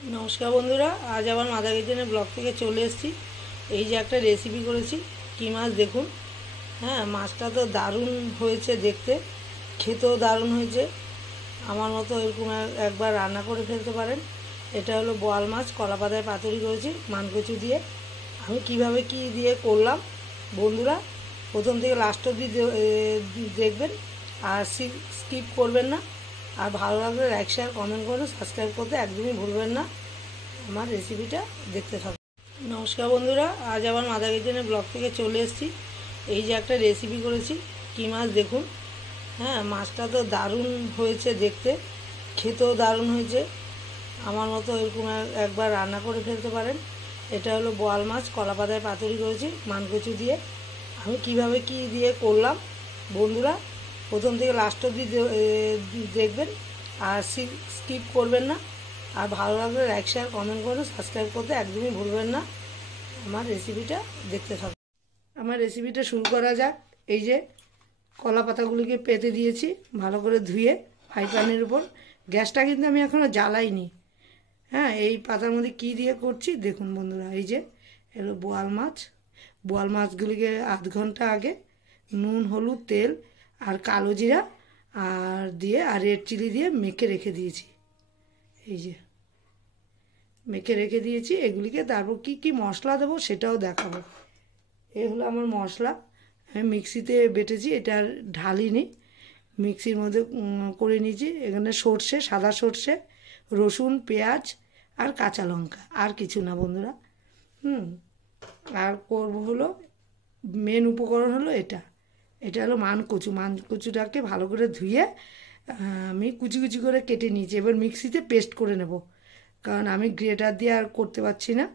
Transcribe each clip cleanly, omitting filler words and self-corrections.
নমস্কার বন্ধুরা, আজ আবার মাদা কিচেনের ব্লগ থেকে চলে এসেছি। এই যে একটা রেসিপি করেছি, কী মাছ দেখুন। হ্যাঁ, মাছটা তো দারুণ হয়েছে দেখতে, খেতেও দারুণ হয়েছে। আমার মতো এরকম একবার রান্না করে ফেলতে পারেন। এটা হলো বোয়াল মাছ, কলা পাতায় পাতুরি করেছি মানকচু দিয়ে। আমি কিভাবে কি দিয়ে করলাম বন্ধুরা, প্রথম থেকে লাস্ট অবধি দেখবেন, আর স্কিপ করবেন না। আর ভালো লাগলে লাইক শেয়ার কমেন্ট করে সাবস্ক্রাইব করতে একদমই ভুলবেন না। আমার রেসিপিটা দেখতে থাকুন। নমস্কার বন্ধুরা, আজ আবার মাদা কিচেনের ব্লগ থেকে চলে এসেছি। এই যে একটা রেসিপি করেছি, কী মাছ দেখুন। হ্যাঁ, মাছটা তো দারুণ হয়েছে দেখতে, খেতেও দারুণ হয়েছে। আমার মতো এরকম একবার রান্না করে ফেলতে পারেন। এটা হলো বোয়াল মাছ, কলা পাতায় পাতুরি করেছি মানকচু দিয়ে। আমি কিভাবে কি দিয়ে করলাম বন্ধুরা, প্রথম থেকে লাস্ট অবধি দেখবেন, আর স্কিপ করবেন না। আর ভালো লাগলে লাইক শেয়ার কমেন্ট করে সাবস্ক্রাইব করতে একদমই ভুলবেন না। আমার রেসিপিটা দেখতে থাকুন। আমার রেসিপিটা শুরু করা যাক। এই যে কলা পাতাগুলিকে পেতে দিয়েছি ভালো করে ধুয়ে ফ্রাই প্যানের উপর। গ্যাসটা কিন্তু আমি এখনও জ্বালাইনি। হ্যাঁ, এই পাতার মধ্যে কী দিয়ে করছি দেখুন বন্ধুরা। এই যে এলো বোয়াল মাছ। বোয়াল মাছগুলিকে আধ ঘন্টা আগে নুন, হলুদ, তেল আর কালো জিরা আর রেড চিলি দিয়ে মেখে রেখে দিয়েছি। এই যে মেখে রেখে দিয়েছি এগুলিকে। তারপর কি কি মশলা দেবো সেটাও দেখাবো। এই হলো আমার মশলা। আমি মিক্সিতে বেটেছি, এটা আর ঢালিনি, মিক্সির মধ্যে করে নিয়েছি। এখানে সর্ষে, সাদা সর্ষে, রসুন, পেঁয়াজ আর কাঁচা লঙ্কা, আর কিছু না বন্ধুরা। আর করব হলো, মেন উপকরণ হলো এটা। এটা হলো মানকচু। মানকচুটাকে ভালো করে ধুয়ে আমি কুচি কুচি করে কেটে নিয়েছি। এবার মিক্সিতে পেস্ট করে নেব, কারণ আমি গ্রেটার দিয়ে আর করতে পারছি না।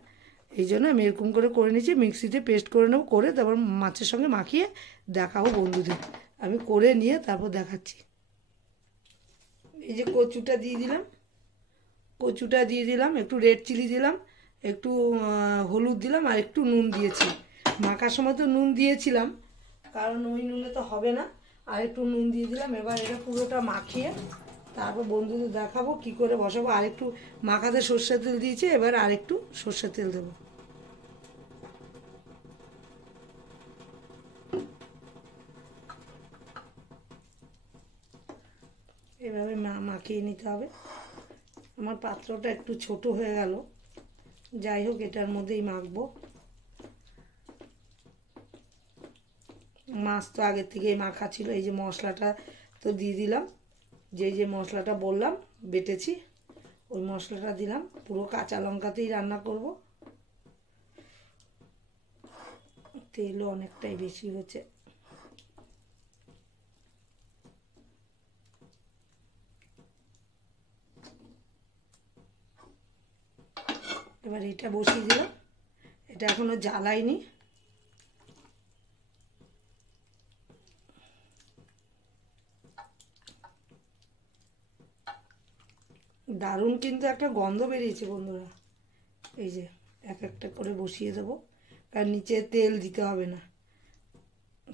এই জন্য আমি এরকম করে নিয়েছি, মিক্সিতে পেস্ট করে নেব। করে তারপর মাছের সঙ্গে মাখিয়ে দেখাবো বন্ধুদের। আমি করে নিয়ে তারপর দেখাচ্ছি। এই যে কচুটা দিয়ে দিলাম, একটু রেড চিলি দিলাম, একটু হলুদ দিলাম, আর একটু নুন দিয়েছি। মাখার সময় তো নুন দিয়েছিলাম, কারণ ওই নুনে তো হবে না। আর একটু নুন দিয়ে দিলাম। এবার এটা পুরোটা মাখিয়ে তারপর বন্ধুদের দেখাবো কি করে বসাবো। আর একটু মাখাতে সর্ষের তেল দিয়েছি, এবার আর একটু সর্ষের তেল দেবো। এভাবে মাখিয়ে নিতে হবে। আমার পাত্রটা একটু ছোট হয়ে গেল, যাই হোক এটার মধ্যেই মাখবো। মাছ তো আগের থেকেই মাখা ছিল। এই যে মশলাটা তো দিয়ে দিলাম, যে মশলাটা বললাম বেটেছি, ওই মশলাটা দিলাম। পুরো কাঁচা লঙ্কাতেই রান্না করব। তেলও অনেকটাই বেশি হচ্ছে। এবার এটা বসিয়ে দিলাম, এটা এখনও জ্বালাইনি। দারুণ কিন্তু একটা গন্ধ বেরিয়েছে বন্ধুরা। এই যে এক একটা করে বসিয়ে দেবো, কারণ নিচে তেল দিতে হবে না।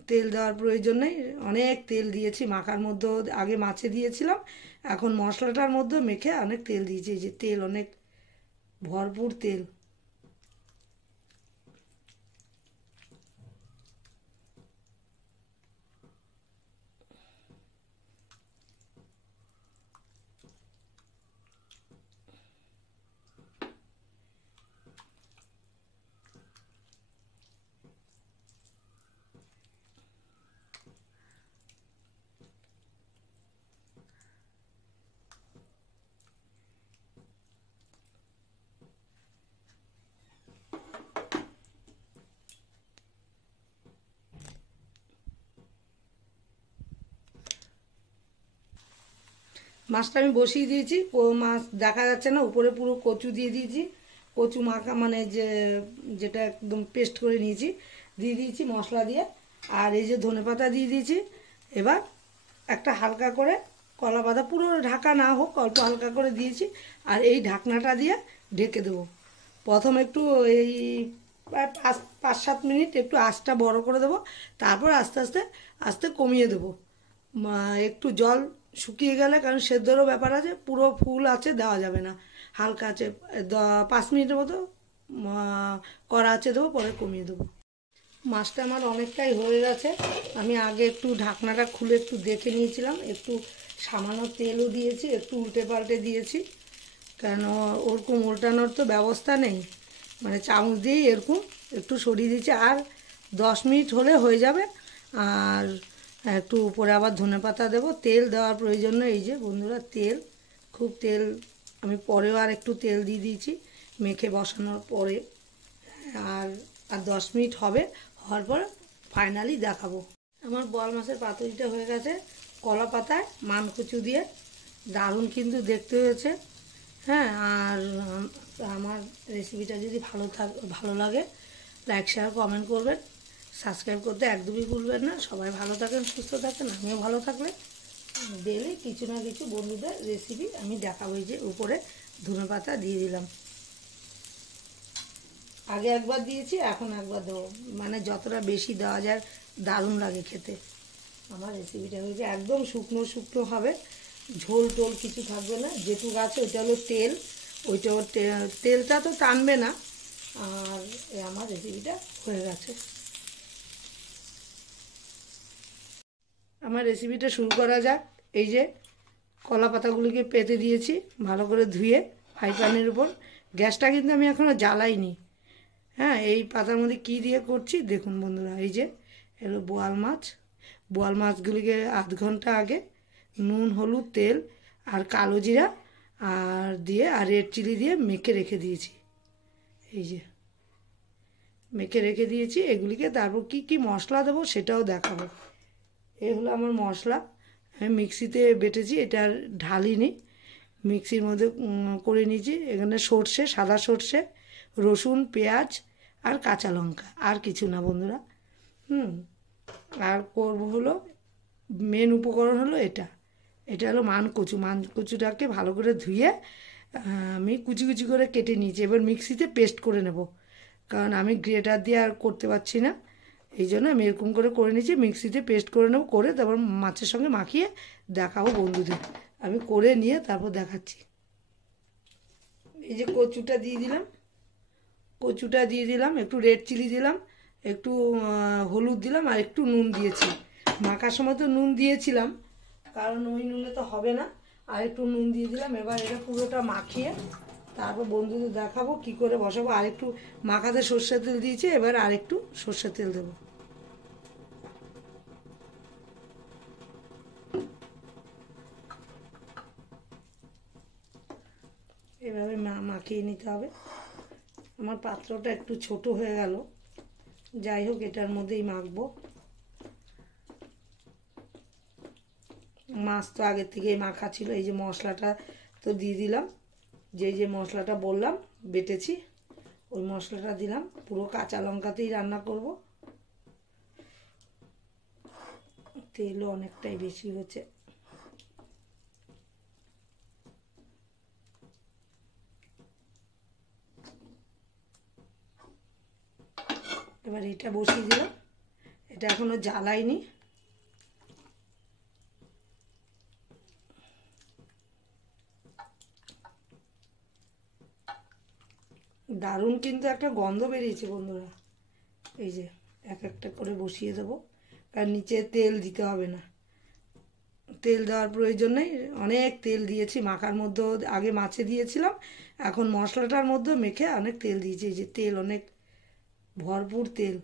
তেল দেওয়ার প্রয়োজন নেই, অনেক তেল দিয়েছি মাখার মধ্যেও। আগে মাছে দিয়েছিলাম, এখন মশলাটার মধ্যে মেখে অনেক তেল দিয়েছি। এই যে তেল অনেক ভরপুর তেল। মাছটা আমি বসিয়ে দিয়েছি। মাছ দেখা যাচ্ছে না, উপরে পুরো কচু দিয়ে দিয়েছি। কচু মাখা মানে যেটা একদম পেস্ট করে নিয়েছি, দিয়ে দিয়েছি মশলা দিয়ে। আর এই যে ধনেপাতা দিয়ে দিয়েছি। এবার একটা হালকা করে কলা পাতা, পুরো ঢাকা না হোক, অল্প হালকা করে দিয়েছি। আর এই ঢাকনাটা দিয়ে ঢেকে দেবো। প্রথম একটু এই প্রায় 5-7 মিনিট একটু আঁচটা বড় করে দেবো। তারপর আস্তে আস্তে আস্তে কমিয়ে দেবো। একটু জল শুকিয়ে গেলে, কারণ সেদ্ধরও ব্যাপার আছে, পুরো ফুল আছে দেওয়া যাবে না। হালকা আছে 5 মিনিটের মতো কড়া আছে দেবো, পরে কমিয়ে দেবো। মাছটা আমার অনেকটাই হয়ে গেছে। আমি আগে একটু ঢাকনাটা খুলে একটু দেখে নিয়েছিলাম, একটু সামান্য তেলও দিয়েছি, একটু উল্টে পাল্টে দিয়েছি, কেন ওরকম উল্টানোর তো ব্যবস্থা নেই, মানে চামচ দিয়েই এরকম একটু সরিয়ে দিয়েছি। আর 10 মিনিট হলে হয়ে যাবে। আর একটু উপরে আবার ধনেপাতা দেবো। তেল দেওয়ার প্রয়োজন নেই। এই যে বন্ধুরা, তেল, খুব তেল, আমি পরেও আর একটু তেল দিয়ে দিয়েছি মেখে বসানোর পরে। আর আর 10 মিনিট হবে, হওয়ার পর ফাইনালি দেখাবো। আমার বোয়াল মাছের পাতুরিটা হয়ে গেছে কলা পাতায় মানকুচু দিয়ে, দারুণ কিন্তু দেখতে হয়েছে। হ্যাঁ, আর আমার রেসিপিটা যদি ভালো লাগে, লাইক শেয়ার কমেন্ট করবেন, সাবস্ক্রাইব করতে একদমই ভুলবেন না। সবাই ভালো থাকেন, সুস্থ থাকেন, আমিও ভালো থাকলে ডেলি কিছু না কিছু বন্ধুদের রেসিপি আমি দেখাবো। এই যে উপরে ধনেপাতা দিয়ে দিলাম, আগে একবার দিয়েছি, এখন একবার দেবো, মানে যতটা বেশি দেওয়া যায় দারুণ লাগে খেতে। আমার রেসিপিটা হয়েছে একদম শুকনো শুকনো হবে, ঝোল টোল কিছু থাকবে না। যেটুকু আছে ওইটা হলো তেল, ওইটাও তেলটা তো টানবে না। আর আমার রেসিপিটা হয়ে গেছে। আমার রেসিপিটা শুরু করা যাক। এই যে কলা পাতাগুলিকে পেতে দিয়েছি ভালো করে ধুয়ে ফ্রাই প্যানের উপর। গ্যাসটা কিন্তু আমি এখনও জ্বালাইনি। হ্যাঁ, এই পাতার মধ্যে কী দিয়ে করছি দেখুন বন্ধুরা। এই যে এলো বোয়াল মাছ। বোয়াল মাছগুলিকে আধ ঘন্টা আগে নুন, হলুদ, তেল আর কালো জিরা আর দিয়ে আর রেড চিলি দিয়ে মেখে রেখে দিয়েছি। এই যে মেখে রেখে দিয়েছি। এগুলিকে তারপর কি কি মশলা দেবো সেটাও দেখাবো। এই হলো আমার মশলা, আমি মিক্সিতে বেটেছি, এটা আর ঢালিনি, মিক্সির মধ্যে করে নিয়েছি। এখানে সর্ষে, সাদা সর্ষে, রসুন, পেঁয়াজ আর কাঁচা লঙ্কা, আর কিছু না বন্ধুরা। আর করবো হলো মেন উপকরণ হলো এটা হলো মানকচু। মানকচুটাকে ভালো করে ধুয়ে আমি কুচি কুচি করে কেটে নিয়েছি। এবার মিক্সিতে পেস্ট করে নেব, কারণ আমি গ্রেটার দিয়ে আর করতে পারছি না, এই জন্য আমি এরকম করে নিয়েছি। মিক্সিতে পেস্ট করে নেব, করে তারপর মাছের সঙ্গে মাখিয়ে দেখাবো বন্ধুদের। আমি করে নিয়ে তারপর দেখাচ্ছি। এই যে কচুটা দিয়ে দিলাম, একটু রেড চিলি দিলাম, একটু হলুদ দিলাম আর একটু নুন দিয়েছি। মাখার সময় তো নুন দিয়েছিলাম, কারণ ওই নুনে তো হবে না, আর একটু নুন দিয়ে দিলাম। এবার এটা পুরোটা মাখিয়ে তারপর বন্ধুদের দেখাবো কি করে বসাবো। আর একটু মাখাতে সর্ষের তেল দিয়েছি, এবার আর একটু সর্ষের তেল দেবো। এভাবে মাখিয়ে নিতে হবে। আমার পাত্রটা একটু ছোট হয়ে গেল, যাই হোক এটার মধ্যেই মাখবো। মাছ তো আগের থেকেই মাখা ছিল। এই যে মশলাটা তো দিয়ে দিলাম, যে মশলাটা বললাম বেটেছি, ওই মশলাটা দিলাম। পুরো কাঁচা লঙ্কাতেই রান্না করব। তেলও অনেকটাই বেশি হচ্ছে। এবার এটা বসিয়ে দিলাম, এটা এখনো জ্বালাইনি। দারুণ কিন্তু একটা গন্ধ বেরিয়েছে বন্ধুরা। এই যে এক একটা করে বসিয়ে দেবো, আর নিচে তেল দিতে হবে না, তেল দেওয়ার প্রয়োজন নেই। অনেক তেল দিয়েছি মাখার মধ্যে, আগে মাছে দিয়েছিলাম, এখন মশলাটার মধ্যে মেখে অনেক তেল দিয়েছি। এই যে তেল অনেক ভরপুর তেল।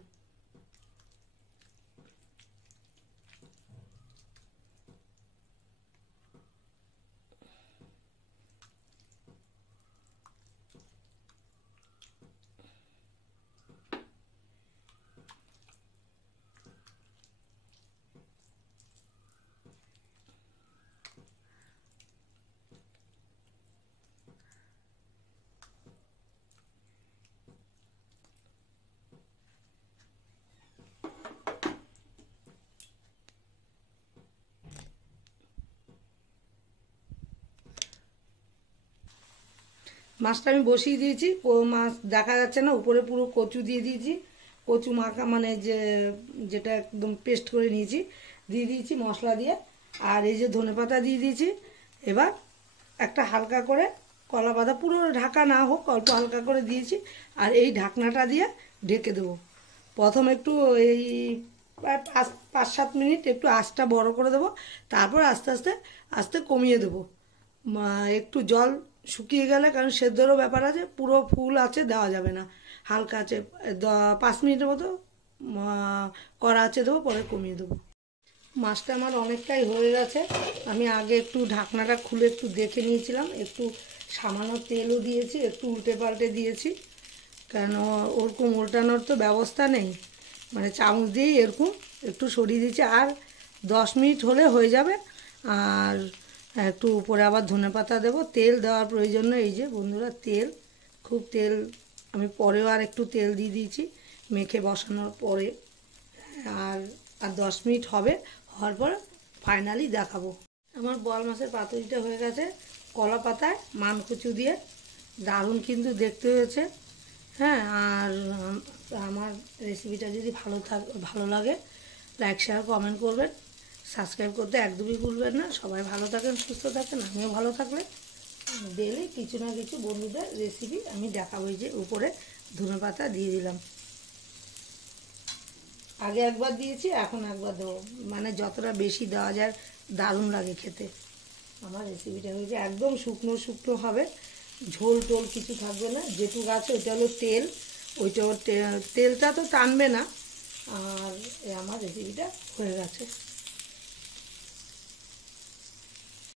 মাছটা আমি বসিয়ে দিয়েছি, মাছ দেখা যাচ্ছে না, উপরে পুরো কচু দিয়ে দিয়েছি। কচু মাখা মানে যেটা একদম পেস্ট করে নিয়েছি দিয়ে দিয়েছি মশলা দিয়ে, আর এই যে ধনেপাতা দিয়ে দিয়েছি। এবার একটা হালকা করে কলা পাতা পুরো ঢাকা না হোক, অল্প হালকা করে দিয়েছি। আর এই ঢাকনাটা দিয়ে ঢেকে দেবো। প্রথম একটু এই 5-7 মিনিট একটু আঁচটা বড় করে দেবো, তারপর আস্তে আস্তে আস্তে কমিয়ে দেবো। একটু জল শুকিয়ে গেলে, কারণ সেদ্ধরও ব্যাপার আছে, পুরো ফুল আছে দেওয়া যাবে না, হালকা আছে 5 মিনিটের মতো কড়া আছে দেবো, পরে কমিয়ে দেবো। মাছটা আমার অনেকটাই হয়ে গেছে। আমি আগে একটু ঢাকনাটা খুলে একটু দেখে নিয়েছিলাম, একটু সামান্য তেলও দিয়েছি, একটু উল্টে পাল্টে দিয়েছি, কেন ওরকম উল্টানোর তো ব্যবস্থা নেই, মানে চামচ দিয়েই এরকম একটু সরিয়ে দিয়েছি। আর 10 মিনিট হলে হয়ে যাবে। আর একটু উপরে আবার ধনেপাতা দেবো। তেল দেওয়ার প্রয়োজন নেই, এই যে বন্ধুরা তেল, খুব তেল, আমি পরেও আর একটু তেল দিয়ে দিয়েছি মেখে বসানোর পরে। আর আর 10 মিনিট হবে, হওয়ার পর ফাইনালি দেখাবো। আমার বোয়াল মাছের পাতুরিটা হয়ে গেছে কলা পাতায় মানকুচু দিয়ে, দারুণ কিন্তু দেখতে হয়েছে। হ্যাঁ, আর আমার রেসিপিটা যদি ভালো লাগে, লাইক শেয়ার কমেন্ট করবেন, সাবস্ক্রাইব করতে একদমই ভুলবেন না। সবাই ভালো থাকেন, সুস্থ থাকেন, আমিও ভালো থাকলে ডেলি কিছু না কিছু বন্ধুদের রেসিপি আমি দেখাবো। এই যে উপরে ধনেপাতা দিয়ে দিলাম, আগে একবার দিয়েছি, এখন একবার দেবো, মানে যতটা বেশি দেওয়া যায় দারুণ লাগে খেতে। আমার রেসিপিটা হয়েছে একদম শুকনো শুকনো হবে, ঝোল টোল কিছু থাকবে না। যেটুকু আছে ওইটা হলো তেল, ওইটা তেলটা তো টানবে না। আর আমার রেসিপিটা হয়ে গেছে।